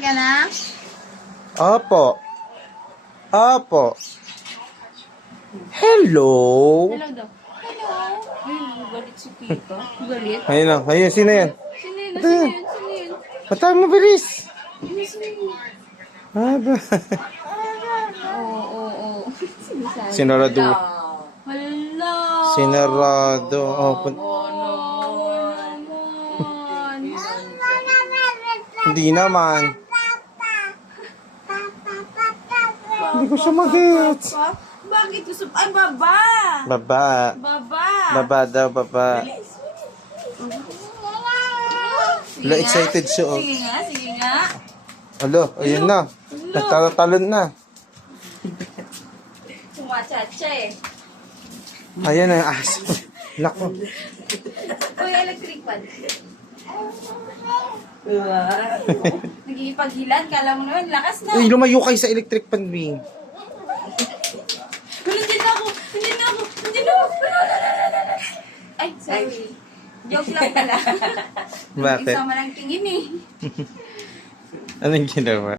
Sige na. Opo. Opo. Hello. Hello daw. Hello. Ay, galit si Tita. Galit. Ayun na. Ayun, sino yan? Sino yun? Sino yun? Sino yun? Patay mo, bilis. Sino yun? Aba. Oo. Sinasabi. Sinarado. Hala. Sinarado. Oh, hindi naman. Hindi ko sumagot. Bakit gusto? Ay, baba! Baba. Baba! Baba daw, baba. Wala, excited siya, oh. Sige nga, sige nga. Alo, ayun na. Nagtatalon na. Sumachacha eh. Ayan na, aso. Nako. Uy, electric fan. Nagigipaghilan, kala mo naman, lakas na. Uy, lumayo kayo sa electric pan, Bing. Hindi na ako. Ay, sorry. Joke lang pala. Bakit? Isama ng tingin eh. Anong ginawa?